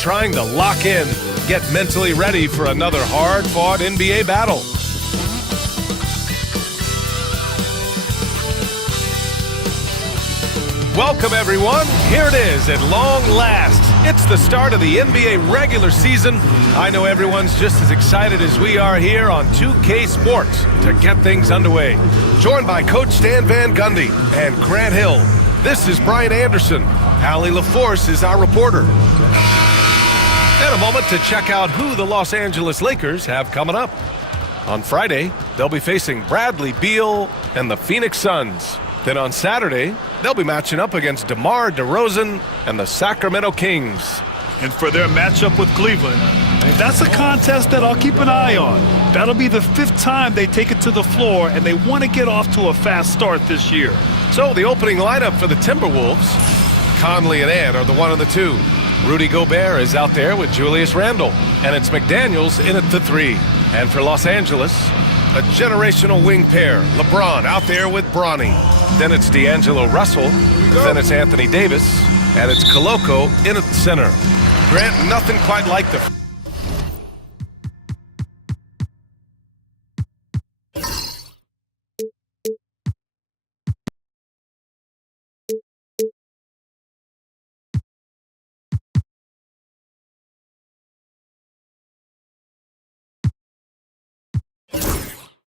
trying to lock in, get mentally ready for another hard-fought NBA battle. Welcome, everyone. Here it is at long last. It's the start of the NBA regular season. I know everyone's just as excited as we are here on 2K Sports to get things underway. Joined by Coach Stan Van Gundy and Grant Hill. This is Brian Anderson. Allie LaForce is our reporter. And a moment to check out who the Los Angeles Lakers have coming up. On Friday, they'll be facing Bradley Beal and the Phoenix Suns. Then on Saturday, they'll be matching up against DeMar DeRozan and the Sacramento Kings. And for their matchup with Cleveland, that's a contest that I'll keep an eye on. That'll be the 5th time they take it to the floor, and they want to get off to a fast start this year. So the opening lineup for the Timberwolves, Conley and Ant are the 1 and the 2. Rudy Gobert is out there with Julius Randle, and it's McDaniels in at the 3. And for Los Angeles, a generational wing pair, LeBron out there with Bronny. Then it's D'Angelo Russell, then it's Anthony Davis, and it's Koloko in at the center. Grant, nothing quite like the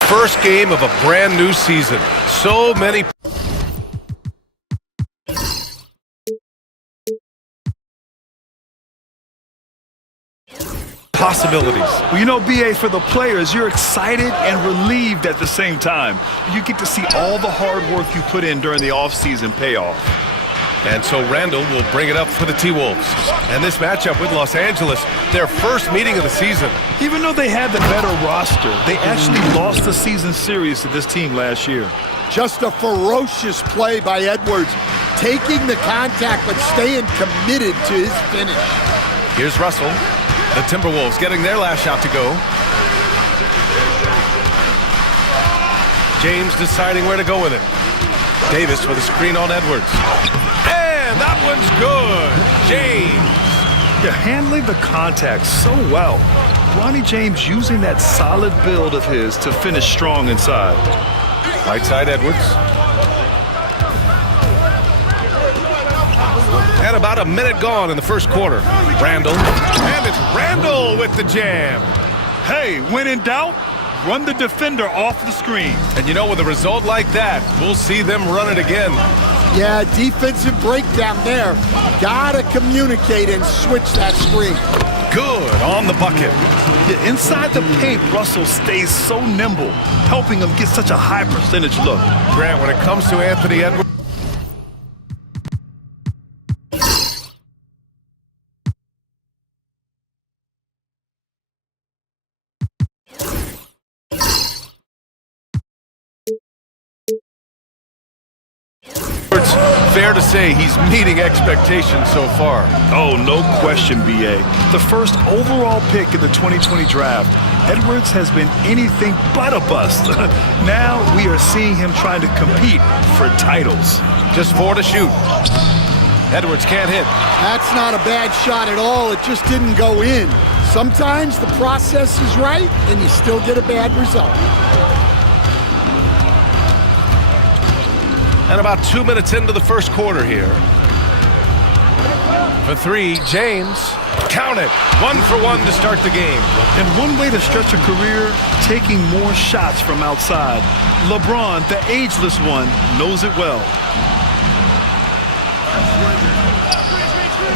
first game of a brand new season. So many possibilities. Well, you know, BA, for the players, you're excited and relieved at the same time. You get to see all the hard work you put in during the offseason pay off. And so Randall will bring it up for the T-Wolves. And this matchup with Los Angeles, their first meeting of the season. Even though they had the better roster, they actually lost the season series to this team last year. Just a ferocious play by Edwards, taking the contact but staying committed to his finish. Here's Russell. The Timberwolves getting their last shot to go. James deciding where to go with it. Davis with a screen on Edwards. And that one's good. James. They're handling the contact so well. Bronny James using that solid build of his to finish strong inside. Right side Edwards. And about a minute gone in the first quarter. Randall. And it's Randall with the jam. Hey, when in doubt, run the defender off the screen. And you know, with a result like that, we'll see them run it again. Yeah, defensive breakdown there. Gotta communicate and switch that screen. Good on the bucket. Yeah, inside the paint, Russell stays so nimble, helping him get such a high percentage look. Grant, when it comes to Anthony Edwards, fair to say he's meeting expectations so far. Oh, no question, BA. The first overall pick in the 2020 draft, Edwards has been anything but a bust. Now we are seeing him trying to compete for titles. Just 4 to shoot. Edwards can't hit. That's not a bad shot at all. It just didn't go in. Sometimes the process is right and you still get a bad result. And about 2 minutes into the first quarter here. For 3, James. Count it. 1 for 1 to start the game. And one way to stretch a career, taking more shots from outside. LeBron, the ageless one, knows it well.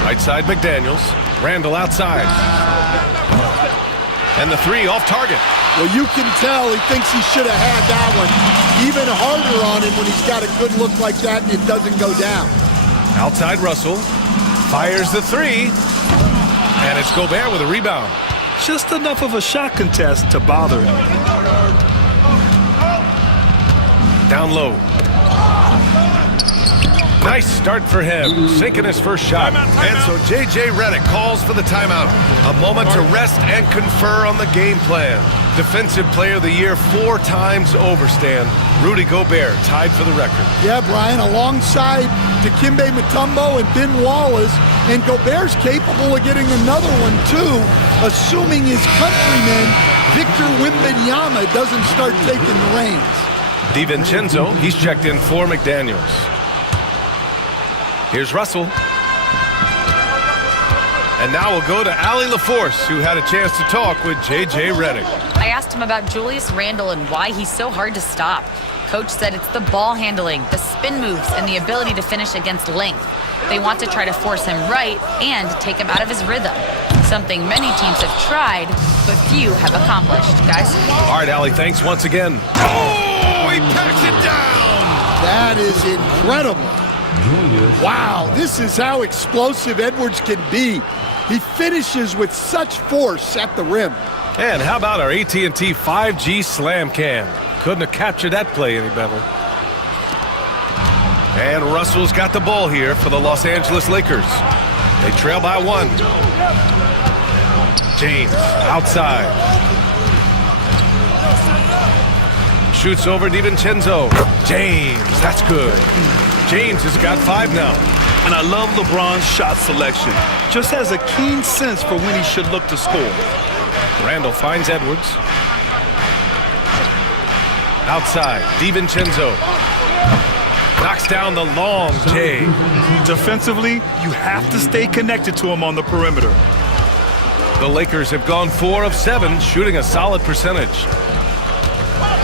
Right side McDaniels. Randall outside. And the 3 off target. Well, you can tell he thinks he should have had that one. Even harder on him when he's got a good look like that and it doesn't go down. Outside Russell. Fires the 3. And it's Gobert with a rebound. Just enough of a shot contest to bother him. Down low. Nice start for him, sinking his first shot. And so J.J. Redick calls for the timeout. A moment to rest and confer on the game plan. Defensive Player of the Year 4 times over, Stan. Rudy Gobert tied for the record. Yeah, Brian, alongside Dikembe Mutombo and Ben Wallace, and Gobert's capable of getting another one, too, assuming his countryman, Victor Wembanyama, doesn't start taking the reins. DiVincenzo, he's checked in for McDaniels. Here's Russell. And now we'll go to Allie LaForce, who had a chance to talk with J.J. Redick. I asked him about Julius Randle and why he's so hard to stop. Coach said it's the ball handling, the spin moves, and the ability to finish against length. They want to try to force him right and take him out of his rhythm. Something many teams have tried, but few have accomplished. Guys? All right, Allie, thanks once again. Oh, he packs it down! That is incredible. Wow, this is how explosive Edwards can be. He finishes with such force at the rim. And how about our AT&T 5G Slam Cam? Couldn't have captured that play any better. And Russell's got the ball here for the Los Angeles Lakers. They trail by 1. James outside. Shoots over DiVincenzo. James, that's good. James has got 5 now. And I love LeBron's shot selection. Just has a keen sense for when he should look to score. Randle finds Edwards. Outside, DiVincenzo. Knocks down the long J. Defensively, you have to stay connected to him on the perimeter. The Lakers have gone 4 of 7, shooting a solid percentage.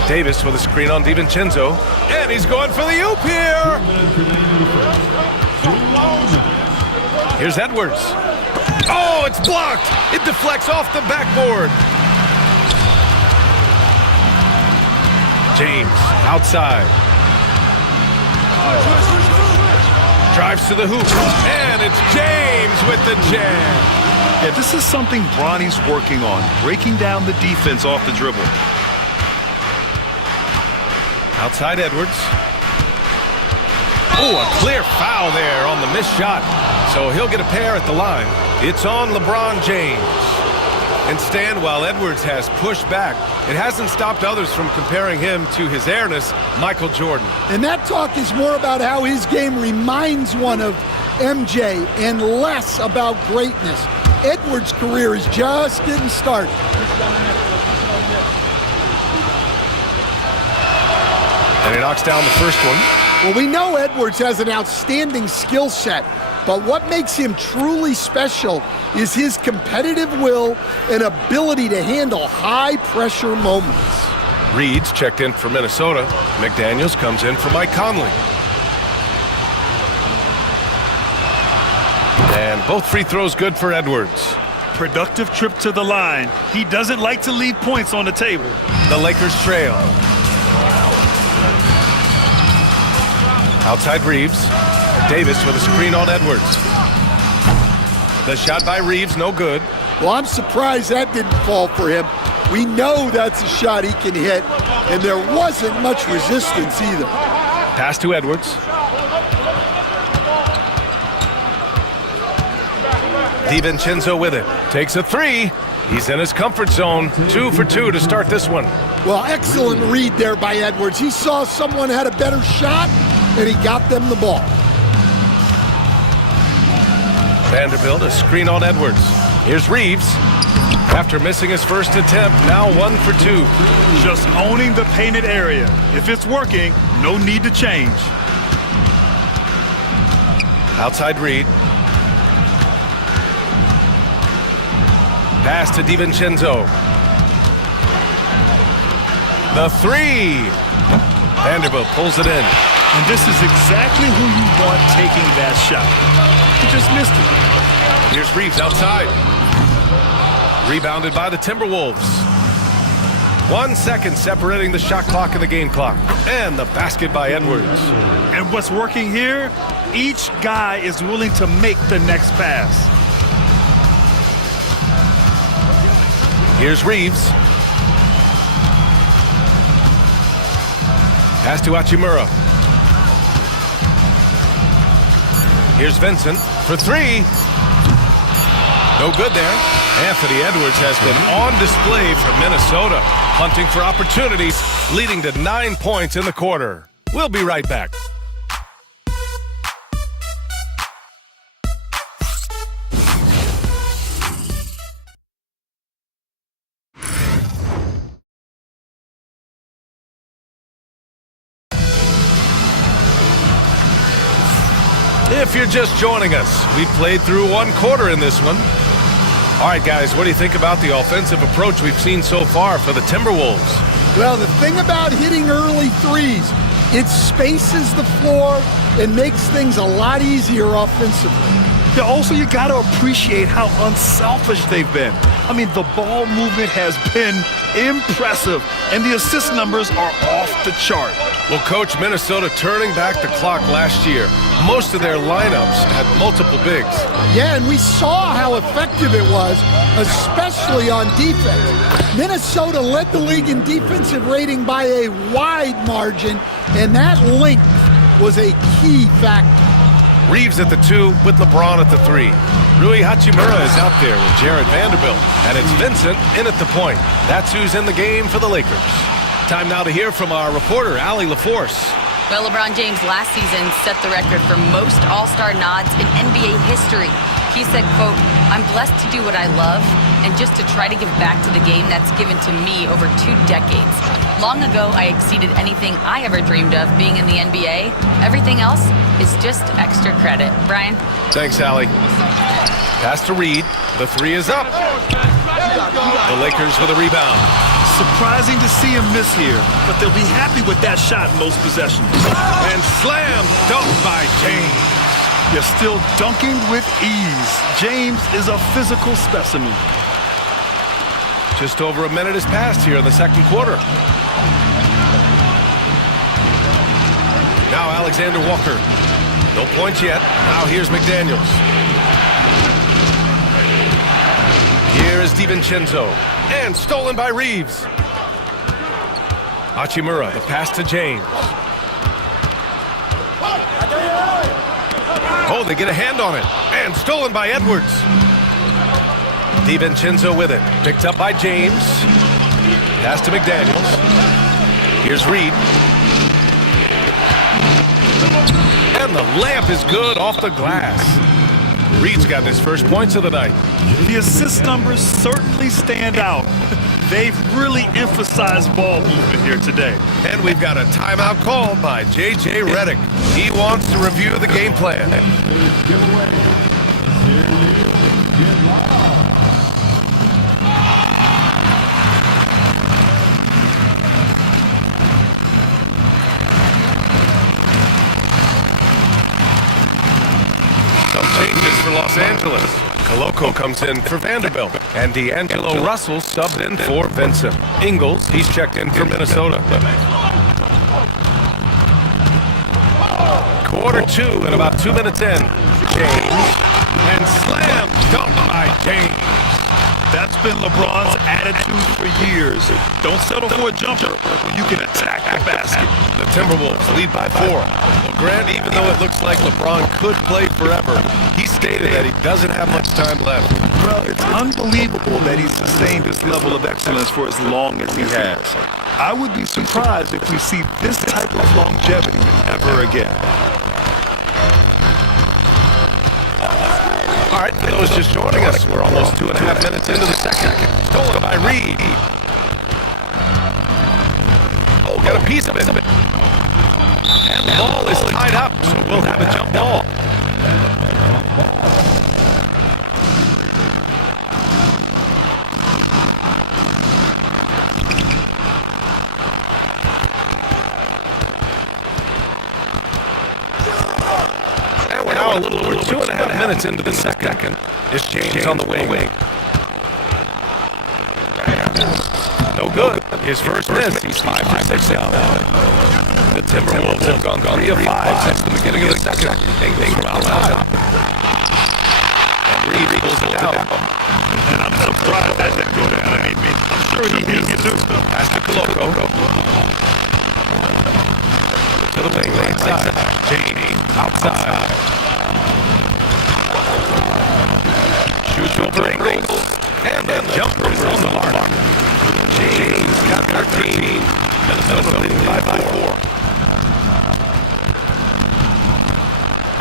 Davis with a screen on DiVincenzo. And he's going for the oop here. Here's Edwards. Oh, it's blocked. It deflects off the backboard. James outside. Drives to the hoop. And it's James with the jam. Yeah, this is something Bronny's working on, breaking down the defense off the dribble. Outside Edwards. Oh, a clear foul there on the missed shot. So he'll get a pair at the line. It's on LeBron James. And Stan, while Edwards has pushed back, it hasn't stopped others from comparing him to his airness, Michael Jordan. And that talk is more about how his game reminds one of MJ and less about greatness. Edwards' career is just getting started. And he knocks down the first one. Well, we know Edwards has an outstanding skill set, but what makes him truly special is his competitive will and ability to handle high-pressure moments. Reed's checked in for Minnesota. McDaniels comes in for Mike Conley. And both free throws good for Edwards. Productive trip to the line. He doesn't like to leave points on the table. The Lakers trail. Outside Reeves. Davis with a screen on Edwards. The shot by Reeves, no good. Well, I'm surprised that didn't fall for him. We know that's a shot he can hit, and there wasn't much resistance either. Pass to Edwards. DiVincenzo with it. Takes a 3. He's in his comfort zone. 2 for 2 to start this one. Well, excellent read there by Edwards. He saw someone had a better shot, and he got them the ball. Vanderbilt, a screen on Edwards. Here's Reeves. After missing his first attempt, now 1 for 2. Just owning the painted area. If it's working, no need to change. Outside Reed. Pass to DiVincenzo. The 3. Vanderbilt pulls it in. And this is exactly who you want taking that shot. He just missed it. Here's Reeves outside. Rebounded by the Timberwolves. 1 second separating the shot clock and the game clock. And the basket by Edwards. And what's working here? Each guy is willing to make the next pass. Here's Reeves. Pass to Hachimura. Here's Vincent for three. No good there. Anthony Edwards has been on display for Minnesota, hunting for opportunities, leading to 9 points in the quarter. We'll be right back. If you're just joining us, we played through one quarter in this one. All right, guys, what do you think about the offensive approach we've seen so far for the Timberwolves? Well, the thing about hitting early threes, it spaces the floor and makes things a lot easier offensively. Yeah, also, you got to appreciate how unselfish they've been. I mean, the ball movement has been impressive, and the assist numbers are off the chart. Well, Coach, Minnesota turning back the clock last year. Most of their lineups had multiple bigs. Yeah, and we saw how effective it was, especially on defense. Minnesota led the league in defensive rating by a wide margin, and that length was a key factor. Reeves at the 2 with LeBron at the 3. Rui Hachimura is out there with Jared Vanderbilt. And it's Vincent in at the point. That's who's in the game for the Lakers. Time now to hear from our reporter, Allie LaForce. Well, LeBron James last season set the record for most All-Star nods in NBA history. He said, quote, "I'm blessed to do what I love and just to try to give back to the game that's given to me over 2 decades. Long ago, I exceeded anything I ever dreamed of being in the NBA. Everything else is just extra credit." Brian? Thanks, Allie. Pass to Reed. The 3 is up. The Lakers for the rebound. Surprising to see him miss here, but they'll be happy with that shot in most possessions. And slam dunked by James. You're still dunking with ease. James is a physical specimen. Just over a minute has passed here in the second quarter. Now Alexander Walker. No points yet. Now here's McDaniels. Here is DiVincenzo. And stolen by Reeves. Hachimura, the pass to James. Oh, they get a hand on it. And stolen by Edwards. DiVincenzo with it. Picked up by James. Pass to McDaniels. Here's Reed. And the layup is good off the glass. Reed's got his first points of the night. The assist numbers certainly stand out. They've really emphasized ball movement here today. And we've got a timeout called by J.J. Redick. He wants to review the game plan. Some changes for Los Angeles. Koloko comes in for Vanderbilt. And D'Angelo Russell subbed in for Vincent. Ingles, he's checked in for Minnesota. Quarter 2 and about 2 minutes in. James. And slam dunked by James. That's been LeBron's attitude for years. Don't settle for a jumper when you can attack the basket. The Timberwolves lead by 4. Well, Grant, even though it looks like LeBron could play forever, he stated that he doesn't have much time left. Well, it's unbelievable that he's sustained this level of excellence for as long as he has. I would be surprised if we see this type of longevity ever again. All right, for those just joining us, we're almost 2.5 minutes into the second. Stolen by Reed. Oh, got a piece of it. And the ball is tied up, so we'll have a jump ball. A little over 2.5 minutes into the second. It's James on the wing. No good. His first miss. He's 5 for 6 now. The Timberwolves have gone 3 of 5 since the beginning of the second. Ingles from outside. And Reed pulls it down. And I'm surprised that didn't go down. I mean, I'm sure he needs to. Pass to Koloko. To the wing, right side. James outside. Super angle. And the jumper is on the mark. James got 13. Minnesota leading by 4.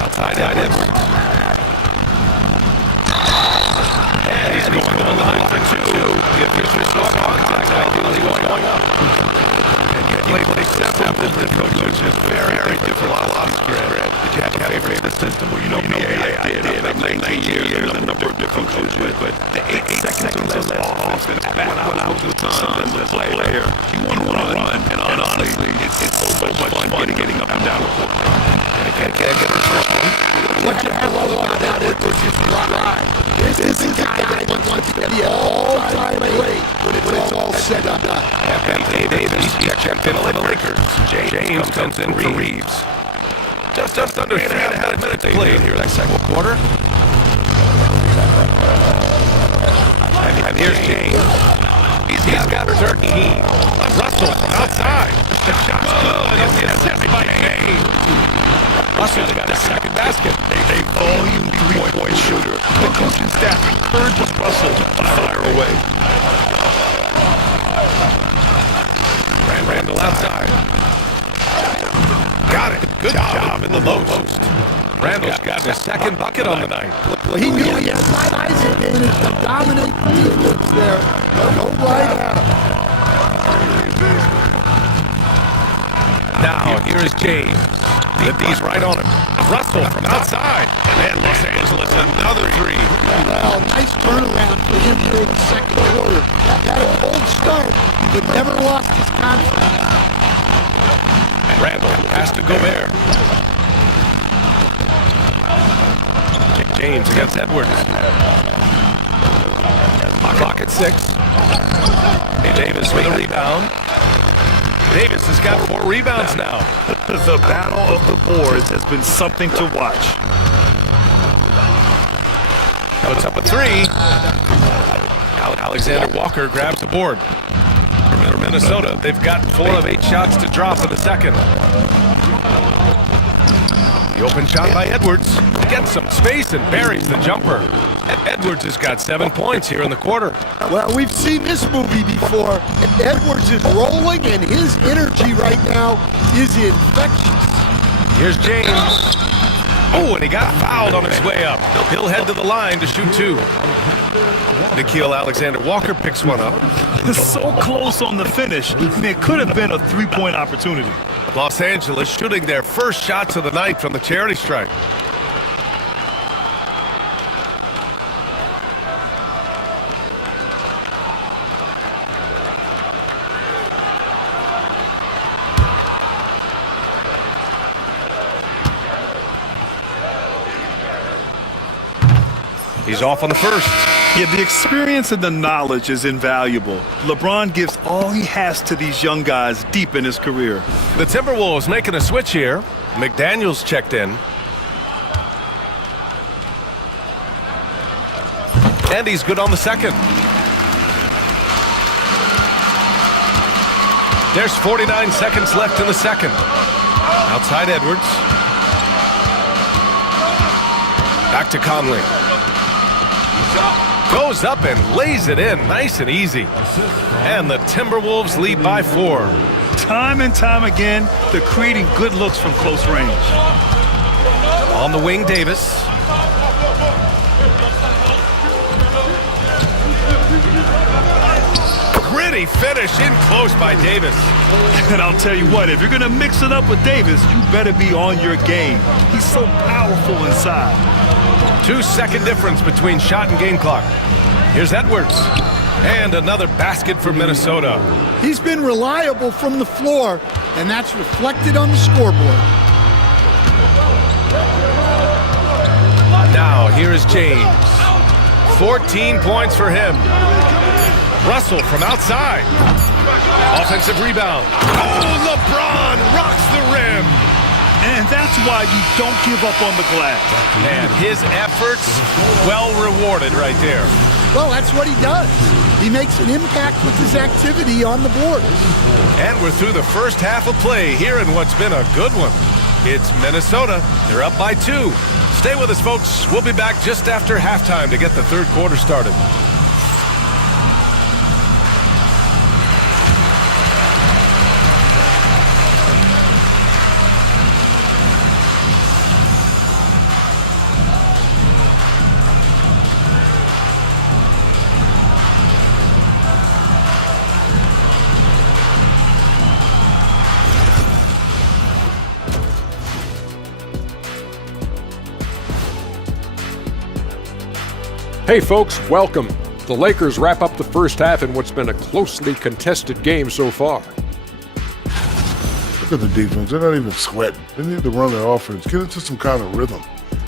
Outside Edwards. And he's going to the line for 2. The official saw contact ideally going up. And you play 7. The coach was just very different. A lot of spread. Did you have a favorite system? Well, you know, I did. I'm 19 years. There's a number of different coaches, but the 8 seconds on the offense is back when I was with the Suns as a player. You want to run, and honestly, it's so much fun getting up and down the court. Can't get the first one. What you have about that is just right. This is a guy that wants to be all-time great when it's all said and done. Anthony Davis checked in the Lakers. James comes in for Reeves. Just under 3.5 minutes played here in that second quarter. And here's James. He's got 13. Russell outside. The shot's good. It's by James. Russell got a second basket. A volume three-point shooter. The coaching staff encouraged Russell to fire away. Randall outside. Got it. Good job in the low post. Randall's got his second bucket on the night. He knew he had size advantage to dominate the defense there. Go right at him. Now, here is James. These right on him. Russell from outside. And Los Angeles, another 3. Well, nice turnaround for him here in the second quarter. Had a cold start, but never lost his confidence. And Randall has to go there. James against Edwards. Clock at 6. Hey, Davis with a rebound. Davis has got 4 rebounds now. The battle of the boards has been something to watch. Puts up a 3. Alexander Walker grabs the board. For Minnesota, they've got 4 of 8 shots to drop in the second. The open shot by Edwards gets some space and buries the jumper. Edwards has got 7 points here in the quarter. Well, we've seen this movie before. Edwards is rolling, and his energy right now is infectious. Here's James. Oh, and he got fouled on his way up. He'll head to the line to shoot 2. Nickeil Alexander-Walker picks one up. So close on the finish. It could have been a 3-point opportunity. Los Angeles shooting their first shots of the night from the charity stripe. He's off on the first. Yeah, the experience and the knowledge is invaluable. LeBron gives all he has to these young guys deep in his career. The Timberwolves making a switch here. McDaniels checked in. And he's good on the second. There's 49 seconds left in the second. Outside Edwards. Back to Conley. Goes up and lays it in, nice and easy. And the Timberwolves lead by 4. Time and time again, they're creating good looks from close range. On the wing, Davis. Gritty finish in close by Davis. And I'll tell you what, if you're going to mix it up with Davis, you better be on your game. He's so powerful inside. 2-second difference between shot and game clock. Here's Edwards. And another basket for Minnesota. He's been reliable from the floor, and that's reflected on the scoreboard. Now, here is James. 14 points for him. Russell from outside. Offensive rebound. Oh, LeBron rocks the rim. And that's why you don't give up on the glass. And his efforts, well rewarded right there. Well, that's what he does. He makes an impact with his activity on the board. And we're through the first half of play here in what's been a good one. It's Minnesota. They're up by 2. Stay with us, folks. We'll be back just after halftime to get the third quarter started. Hey folks, welcome. The Lakers wrap up the first half in what's been a closely contested game so far. Look at the defense. They're not even sweating. They need to run their offense. Get into some kind of rhythm.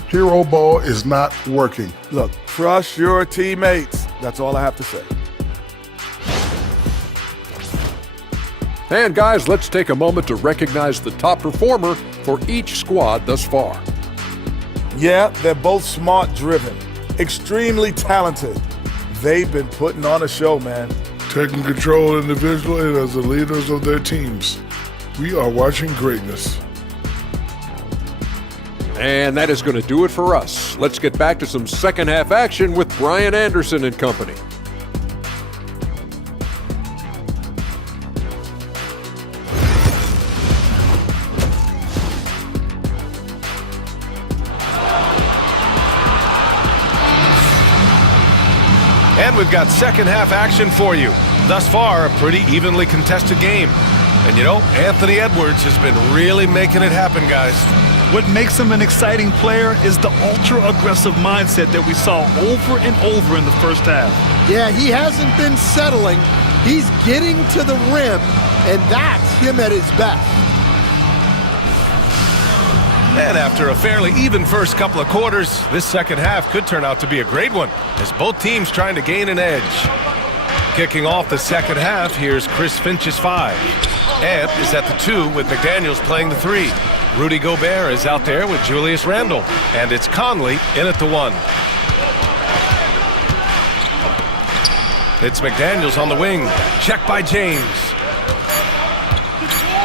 Hero ball is not working. Look, trust your teammates. That's all I have to say. And guys, let's take a moment to recognize the top performer for each squad thus far. Yeah, they're both smart-driven, extremely talented. They've been putting on a show, man. Taking control individually and as the leaders of their teams. We are watching greatness. And that is going to do it for us. Let's get back to some second half action with Brian Anderson and company. And we've got second half action for you. Thus far, a pretty evenly contested game. And you know, Anthony Edwards has been really making it happen, guys. What makes him an exciting player is the ultra-aggressive mindset that we saw over and over in the first half. Yeah, he hasn't been settling. He's getting to the rim, and that's him at his best. And after a fairly even first couple of quarters, this second half could turn out to be a great one, as both teams trying to gain an edge. Kicking off the second half, here's Chris Finch's 5. Amp is at the 2 with McDaniels playing the 3. Rudy Gobert is out there with Julius Randle. And it's Conley in at the 1. It's McDaniels on the wing. Check by James.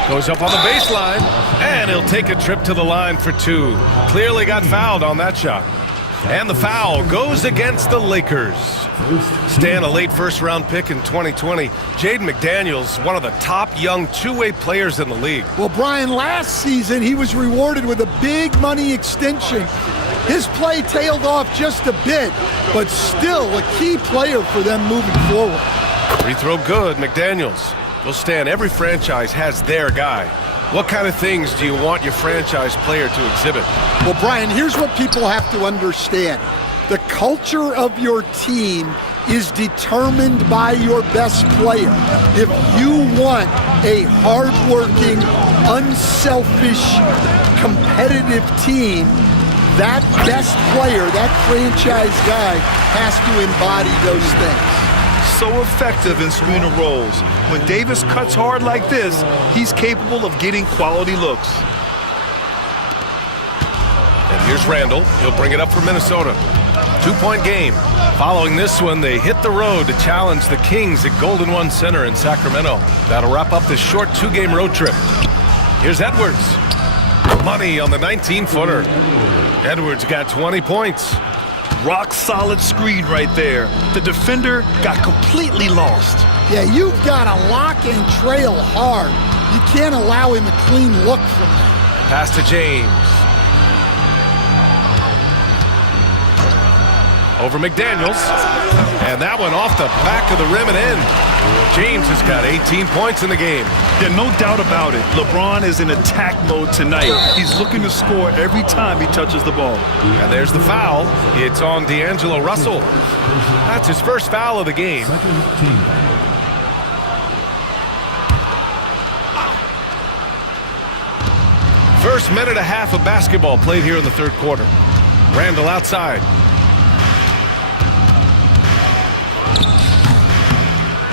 Goes up on the baseline, and he'll take a trip to the line for 2. Clearly got fouled on that shot. And the foul goes against the Lakers. Stan, a late first-round pick in 2020. Jaden McDaniels, one of the top young two-way players in the league. Well, Brian, last season he was rewarded with a big money extension. His play tailed off just a bit, but still a key player for them moving forward. Free throw good, McDaniels. Well, Stan, every franchise has their guy. What kind of things do you want your franchise player to exhibit? Well, Brian, here's what people have to understand. The culture of your team is determined by your best player. If you want a hardworking, unselfish, competitive team, that best player, that franchise guy, has to embody those things. So effective in screen and rolls. When Davis cuts hard like this, he's capable of getting quality looks. And here's Randle. He'll bring it up for Minnesota. 2-point game. Following this one, they hit the road to challenge the Kings at Golden One Center in Sacramento. That'll wrap up this short 2-game road trip. Here's Edwards. Money on the 19-footer. Edwards got 20 points. Rock solid screen right there. The defender got completely lost. Yeah, you've got to lock and trail hard. You can't allow him a clean look from there. Pass to James. Over McDaniels. And that one off the back of the rim and in. James has got 18 points in the game. Yeah, no doubt about it. LeBron is in attack mode tonight. He's looking to score every time he touches the ball. And there's the foul. It's on D'Angelo Russell. That's his first foul of the game. First minute and a half of basketball played here in the third quarter. Randle outside.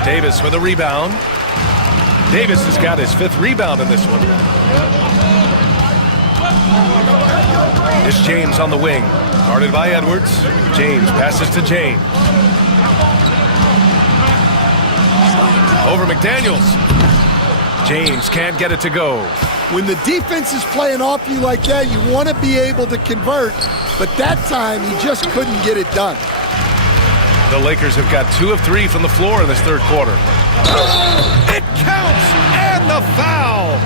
Davis with a rebound. Davis has got his 5th rebound in this one. It's James on the wing. Guarded by Edwards. James passes to James. Over McDaniels. James can't get it to go. When the defense is playing off you like that, you want to be able to convert, but that time he just couldn't get it done. The Lakers have got 2 of 3 from the floor in this third quarter. It counts, and the foul.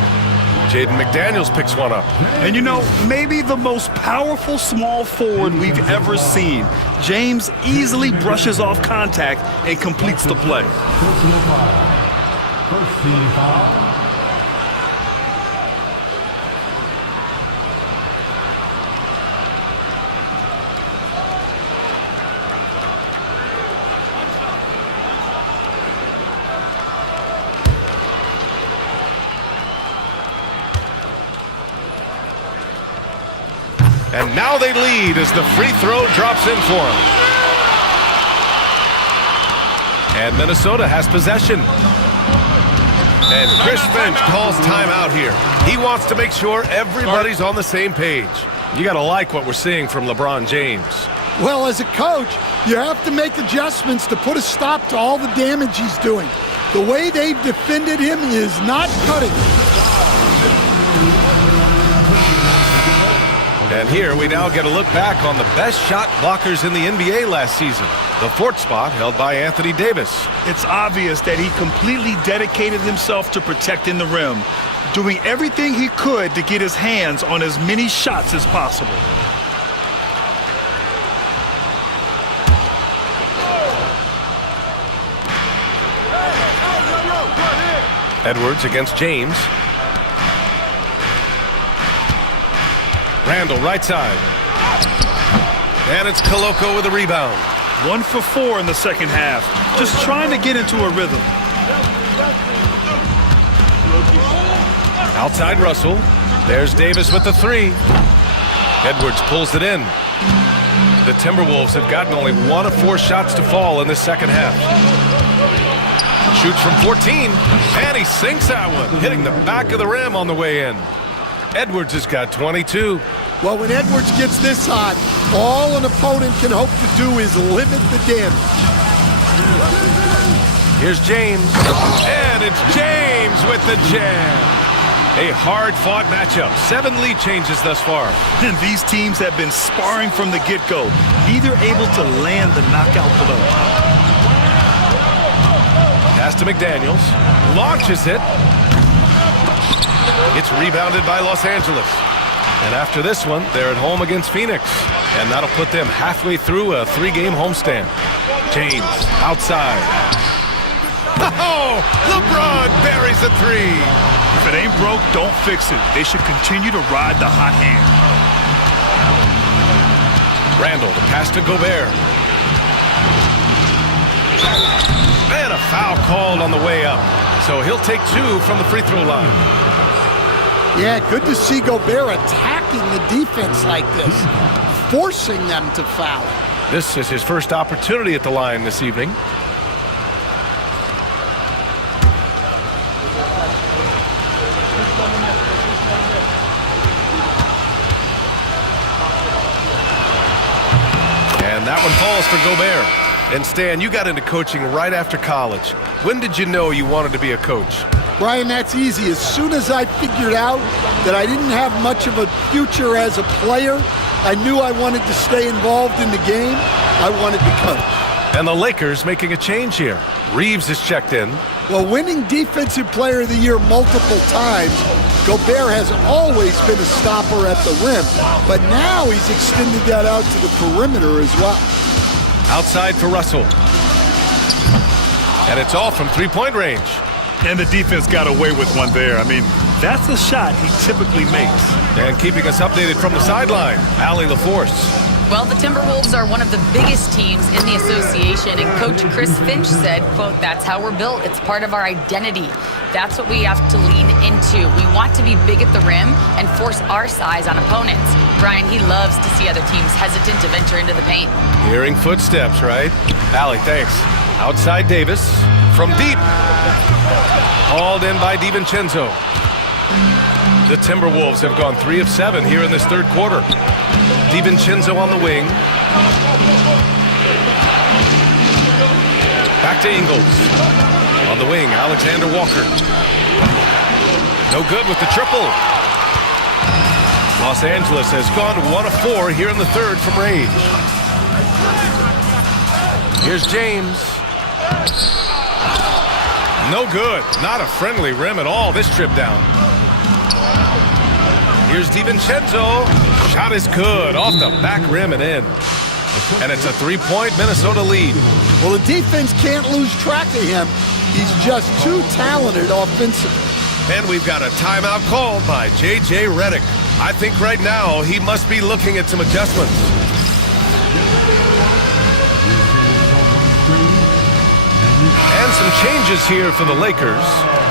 Jaden McDaniels picks one up. And you know, maybe the most powerful small forward we've ever seen. James easily brushes off contact and completes the play. First team foul. And now they lead as the free throw drops in for them. And Minnesota has possession. And Chris Finch calls timeout here. He wants to make sure everybody's on the same page. You got to like what we're seeing from LeBron James. Well, as a coach, you have to make adjustments to put a stop to all the damage he's doing. The way they've defended him is not cutting. And here we now get a look back on the best shot blockers in the NBA last season. The 4th spot held by Anthony Davis. It's obvious that he completely dedicated himself to protecting the rim, doing everything he could to get his hands on as many shots as possible. Edwards against James. Randall, right side. And it's Koloko with a rebound. 1 for 4 in the second half. Just trying to get into a rhythm. Outside Russell. There's Davis with the 3. Edwards pulls it in. The Timberwolves have gotten only 1 of 4 shots to fall in this second half. Shoots from 14, and he sinks that one, hitting the back of the rim on the way in. Edwards has got 22. Well, when Edwards gets this hot, all an opponent can hope to do is limit the damage. Here's James, and it's James with the jam. A hard-fought matchup. 7 lead changes thus far. And these teams have been sparring from the get-go, neither able to land the knockout blow. Pass to McDaniels. Launches it. It's rebounded by Los Angeles. And after this one, they're at home against Phoenix. And that'll put them halfway through a 3-game homestand. James, outside. Oh, LeBron buries a 3. If it ain't broke, don't fix it. They should continue to ride the hot hand. Randall, the pass to Gobert. And a foul called on the way up. So he'll take 2 from the free throw line. Yeah, good to see Gobert attacking the defense like this, forcing them to foul. This is his first opportunity at the line this evening. And that one falls for Gobert. And Stan, you got into coaching right after college. When did you know you wanted to be a coach? Brian, that's easy. As soon as I figured out that I didn't have much of a future as a player, I knew I wanted to stay involved in the game. I wanted to coach. And the Lakers making a change here. Reeves is checked in. Well, winning Defensive Player of the Year multiple times, Gobert has always been a stopper at the rim, but now he's extended that out to the perimeter as well. Outside for Russell. And it's all from 3-point range. And the defense got away with one there. I mean, that's the shot he typically makes. And keeping us updated from the sideline, Allie LaForce. Well, the Timberwolves are one of the biggest teams in the association, and Coach Chris Finch said, quote, "That's how we're built. It's part of our identity. That's what we have to lean into. We want to be big at the rim and force our size on opponents." Brian, he loves to see other teams hesitant to venture into the paint. Hearing footsteps, right? Allie, thanks. Outside Davis from deep. Hauled in by DiVincenzo. The Timberwolves have gone 3 of 7 here in this third quarter. DiVincenzo on the wing. Back to Ingles. On the wing, Alexander Walker. No good with the triple. Los Angeles has gone 1 of 4 here in the third from range. Here's James. No good. Not a friendly rim at all this trip down. Here's DiVincenzo. Shot is good. Off the back rim and in. And it's a 3-point Minnesota lead. Well, the defense can't lose track of him. He's just too talented offensively. And we've got a timeout called by J.J. Redick. I think right now he must be looking at some adjustments. And some changes here for the Lakers.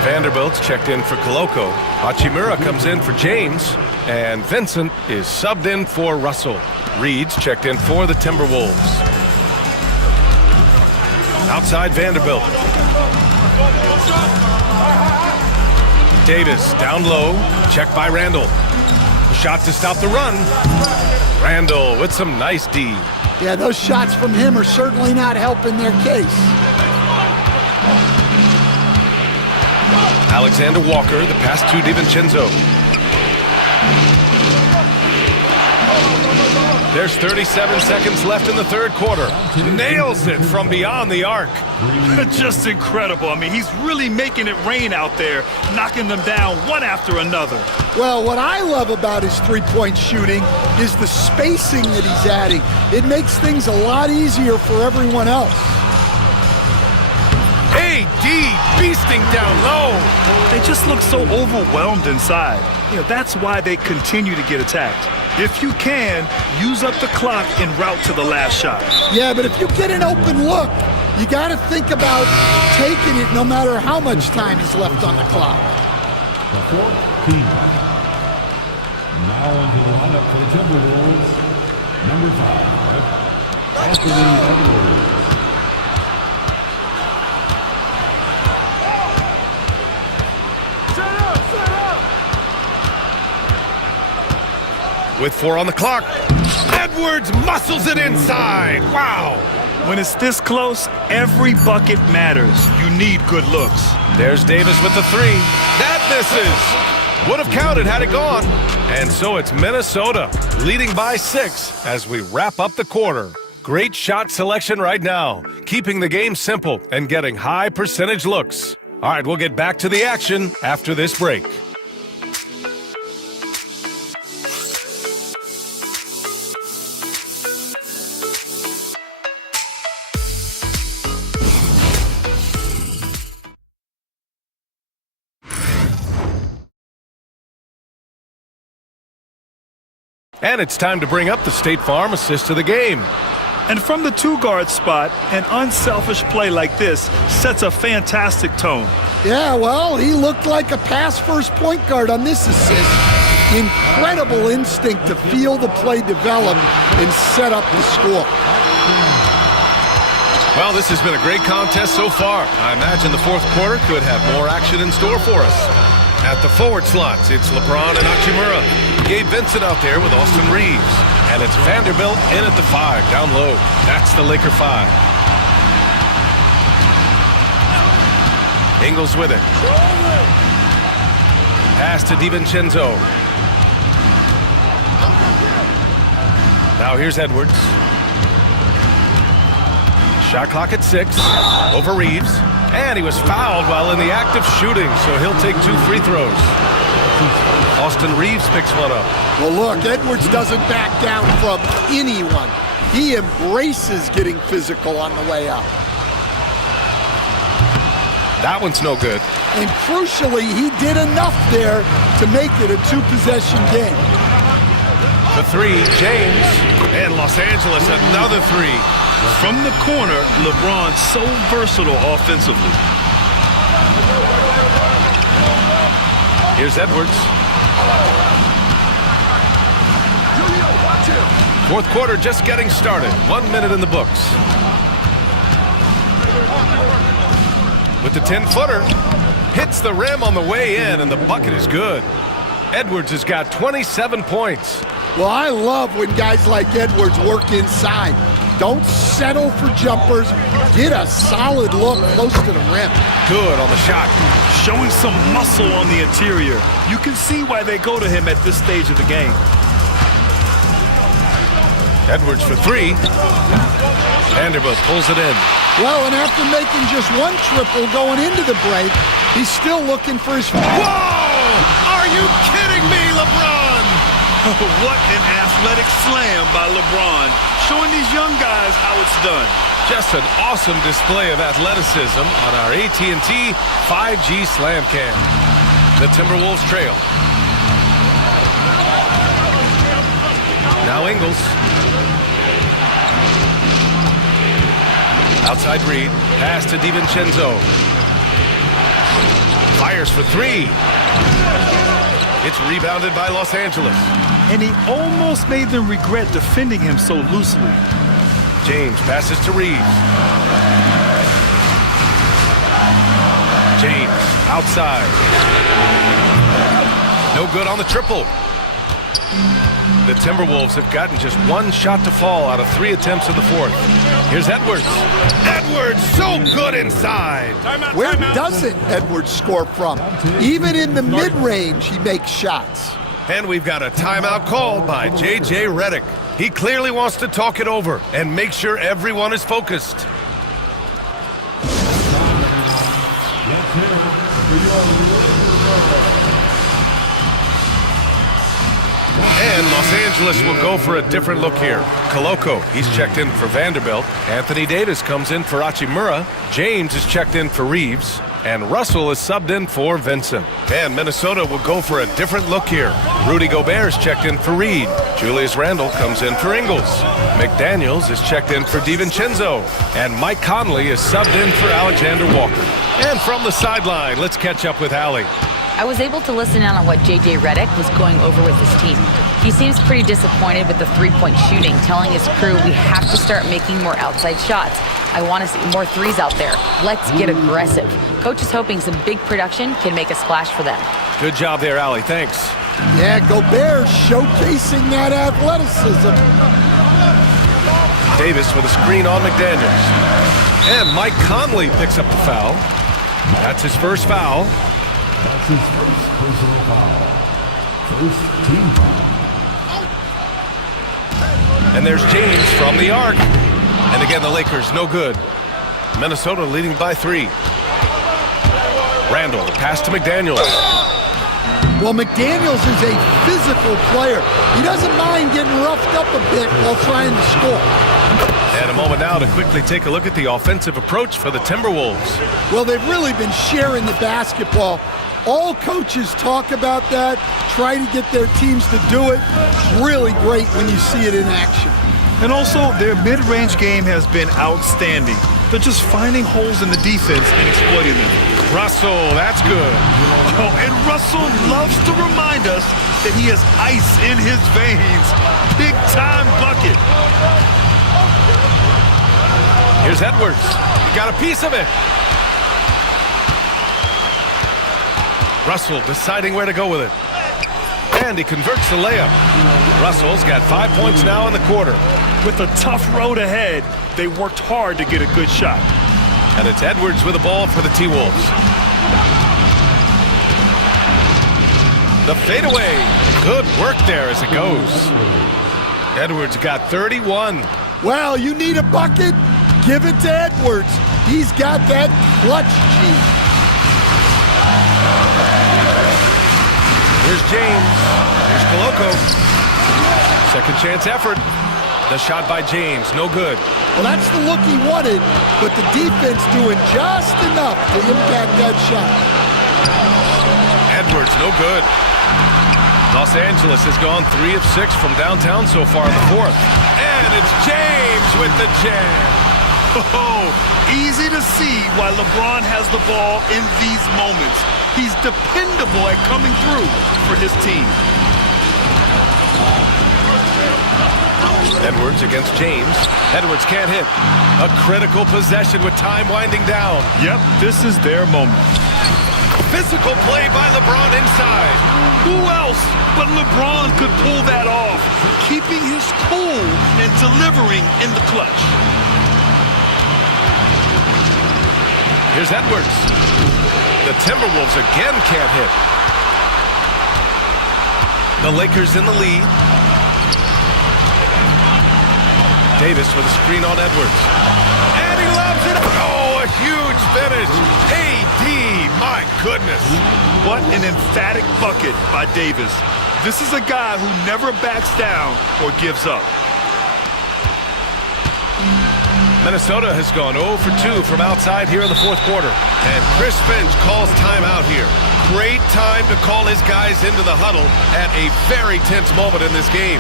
Vanderbilt's checked in for Koloko. Hachimura comes in for James. And Vincent is subbed in for Russell. Reed's checked in for the Timberwolves. Outside Vanderbilt. Davis down low. Checked by Randall. Shot to stop the run. Randall with some nice D. Yeah, those shots from him are certainly not helping their case. Alexander Walker, the pass to DiVincenzo. There's 37 seconds left in the third quarter. Nails it from beyond the arc. Just incredible. I mean, he's really making it rain out there, knocking them down one after another. Well, what I love about his three-point shooting is the spacing that he's adding. It makes things a lot easier for everyone else. AD beasting down low. They just look so overwhelmed inside. You know, that's why they continue to get attacked. If you can, use up the clock en route to the last shot. Yeah, but if you get an open look, you got to think about taking it no matter how much time is left on the clock. The fourth team. Now into the lineup for the Timberwolves, number 5, Anthony Edwards. With 4 on the clock, Edwards muscles it inside. Wow. When it's this close, every bucket matters. You need good looks. There's Davis with the 3. That misses. Would have counted had it gone. And so it's Minnesota leading by 6 as we wrap up the quarter. Great shot selection right now, keeping the game simple and getting high percentage looks. All right, we'll get back to the action after this break. And it's time to bring up the State Farm assist of the game. And from the 2-guard spot, an unselfish play like this sets a fantastic tone. Yeah, well, he looked like a pass-first point guard on this assist. Incredible instinct to feel the play develop and set up the score. Well, this has been a great contest so far. I imagine the fourth quarter could have more action in store for us. At the forward slots, it's LeBron and Hachimura. Gabe Vincent out there with Austin Reeves. And it's Vanderbilt in at the 5, down low. That's the Laker 5. Ingles with it. Pass to DiVincenzo. Now here's Edwards. Shot clock at 6. Over Reeves. And he was fouled while in the act of shooting, so he'll take 2 free throws. Austin Reeves picks one up. Well, look, Edwards doesn't back down from anyone. He embraces getting physical on the way up. That one's no good. And crucially, he did enough there to make it a 2-possession game. The 3, James. And Los Angeles, another 3. From the corner, LeBron so versatile offensively. Here's Edwards. Fourth quarter just getting started. 1 minute in the books. With the 10-footer, hits the rim on the way in, and the bucket is good. Edwards has got 27 points. Well, I love when guys like Edwards work inside. Don't settle for jumpers. Get a solid look close to the rim. Good on the shot. Showing some muscle on the interior. You can see why they go to him at this stage of the game. Edwards for three. Vanderbilt pulls it in. Well, and after making just one triple going into the break, he's still looking for his... Whoa! Are you kidding me, LeBron? What an athletic slam by LeBron, showing these young guys how it's done. Just an awesome display of athleticism on our AT&T 5G Slam Cam. The Timberwolves trail. Now Ingles. Outside Reed. Pass to DiVincenzo. Fires for three. It's rebounded by Los Angeles. And he almost made them regret defending him so loosely. James passes to Reeves. James outside. No good on the triple. The Timberwolves have gotten just one shot to fall out of 3 attempts in the fourth. Here's Edwards. Edwards, so good inside. Where doesn't Edwards score from? Even in the mid-range, he makes shots. And we've got a timeout called by J.J. Redick. He clearly wants to talk it over and make sure everyone is focused. And Los Angeles will go for a different look here. Koloko, he's checked in for Vanderbilt. Anthony Davis comes in for Hachimura. James is checked in for Reeves. And Russell is subbed in for Vincent. And Minnesota will go for a different look here. Rudy Gobert is checked in for Reed. Julius Randle comes in for Ingles. McDaniels is checked in for DiVincenzo. And Mike Conley is subbed in for Alexander Walker. And from the sideline, let's catch up with Allie. I was able to listen in on what J.J. Redick was going over with his team. He seems pretty disappointed with the three-point shooting, telling his crew we have to start making more outside shots. I want to see more threes out there. Let's get aggressive. Coach is hoping some big production can make a splash for them. Good job there, Allie. Thanks. Yeah, Gobert showcasing that athleticism. Davis with a screen on McDaniels. And Mike Conley picks up the foul. That's his first foul. That's his first personal foul. First team foul. And there's James from the arc. And again, the Lakers, no good. Minnesota leading by 3. Randle, pass to McDaniels. Well, McDaniels is a physical player. He doesn't mind getting roughed up a bit while trying to score. And a moment now to quickly take a look at the offensive approach for the Timberwolves. Well, they've really been sharing the basketball. All coaches talk about that, try to get their teams to do it. It's really great when you see it in action. And also, their mid-range game has been outstanding. They're just finding holes in the defense and exploiting them. Russell, that's good. Oh, and Russell loves to remind us that he has ice in his veins. Big-time bucket. Here's Edwards. He got a piece of it. Russell deciding where to go with it. And he converts the layup. Russell's got 5 points now in the quarter. With a tough road ahead, they worked hard to get a good shot. And it's Edwards with the ball for the T-Wolves. The fadeaway. Good work there as it goes. Edwards got 31. Well, you need a bucket? Give it to Edwards. He's got that clutch gene. Here's James. Here's Koloko. Second chance effort. The shot by James, no good. Well, that's the look he wanted, but the defense doing just enough to impact that shot. Edwards, no good. Los Angeles has gone 3 of 6 from downtown so far in the fourth. And it's James with the jam. Oh, easy to see why LeBron has the ball in these moments. He's dependable at coming through for his team. Edwards against James. Edwards can't hit. A critical possession with time winding down. Yep, this is their moment. Physical play by LeBron inside. Who else but LeBron could pull that off, keeping his cool and delivering in the clutch. Here's Edwards. The Timberwolves again can't hit. The Lakers in the lead. Davis with a screen on Edwards. And he loves it. Oh, a huge finish. AD, my goodness. What an emphatic bucket by Davis. This is a guy who never backs down or gives up. Minnesota has gone 0 for 2 from outside here in the fourth quarter. And Chris Finch calls timeout here. Great time to call his guys into the huddle at a very tense moment in this game.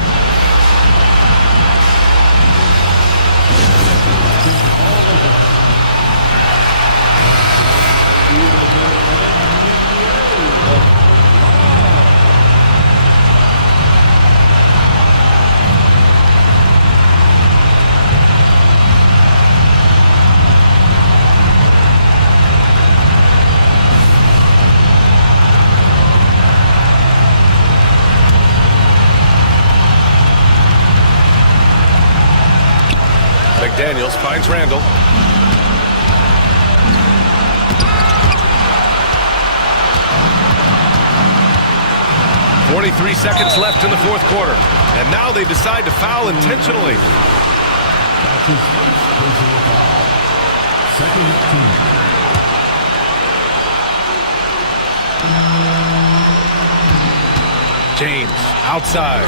McDaniels finds Randall. .43 seconds left in the fourth quarter. And now they decide to foul intentionally. James outside.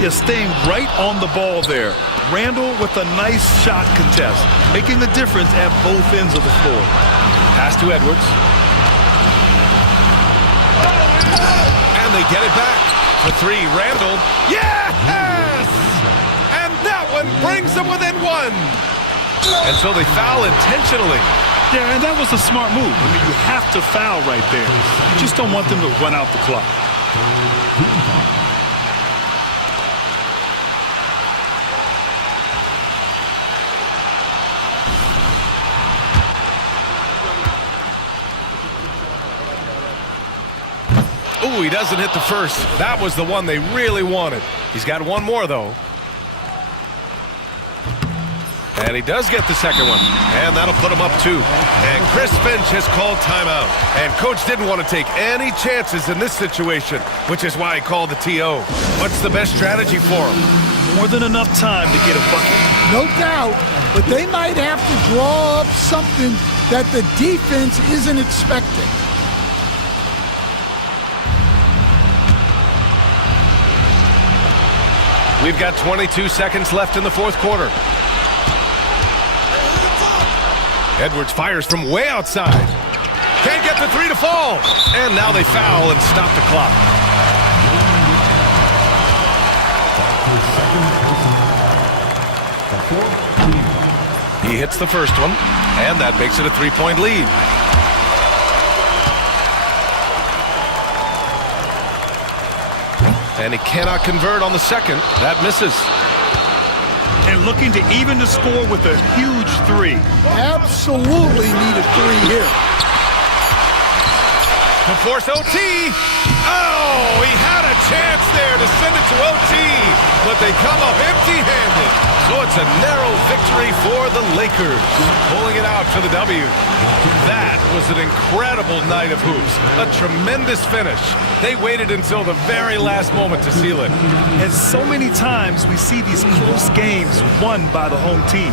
You're staying right on the ball there. Randall with a nice shot contest, making a difference at both ends of the floor. Pass to Edwards. And they get it back. For three, Randall. Yes! And that one brings them within one. And so they foul intentionally. Yeah, and that was a smart move. I mean, you have to foul right there. You just don't want them to run out the clock. Ooh, he doesn't hit the first. That was the one they really wanted. He's got one more, though. And he does get the second one. And that'll put him up 2. And Chris Finch has called timeout. And Coach didn't want to take any chances in this situation, which is why he called the TO. What's the best strategy for him? More than enough time to get a bucket. No doubt, but they might have to draw up something that the defense isn't expecting. We've got 22 seconds left in the fourth quarter. Edwards fires from way outside. Can't get the three to fall. And now they foul and stop the clock. He hits the first one, and that makes it a 3-point lead. And he cannot convert on the second. That misses. And looking to even the score with a huge 3. Absolutely need a 3 here. To force OT. Oh, he had a chance there to send it to OT, but they come up empty-handed. So it's a narrow victory for the Lakers, pulling it out for the W. That was an incredible night of hoops. A tremendous finish. They waited until the very last moment to seal it. And so many times we see these close games won by the home team.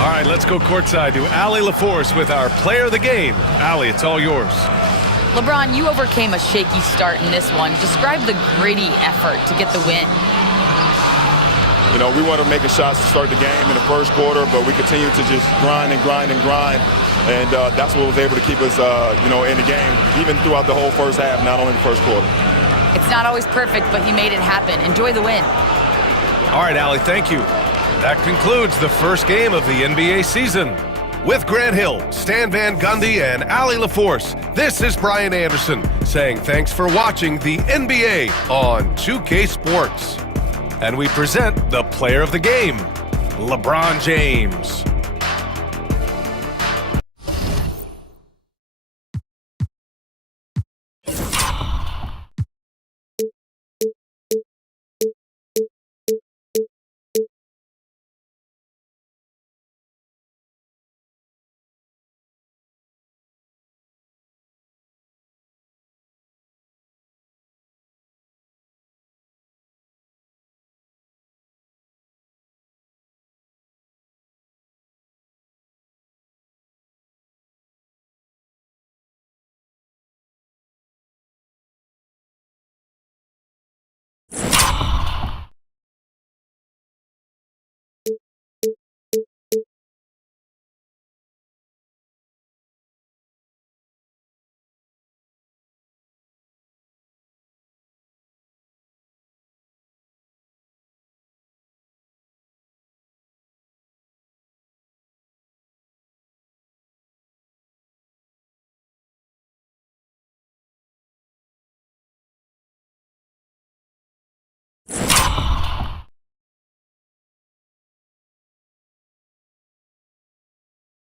All right, let's go courtside to Allie LaForce with our player of the game. Allie, it's all yours. LeBron, you overcame a shaky start in this one. Describe the gritty effort to get the win. You know, we wanted to make shots to start the game in the first quarter, but we continued to just grind and grind and grind. And that's what was able to keep us, in the game, even throughout the whole first half, not only the first quarter. It's not always perfect, but you made it happen. Enjoy the win. All right, Allie, thank you. That concludes the first game of the NBA season. With Grant Hill, Stan Van Gundy, and Allie LaForce, this is Brian Anderson saying thanks for watching the NBA on 2K Sports. And we present the player of the game, LeBron James.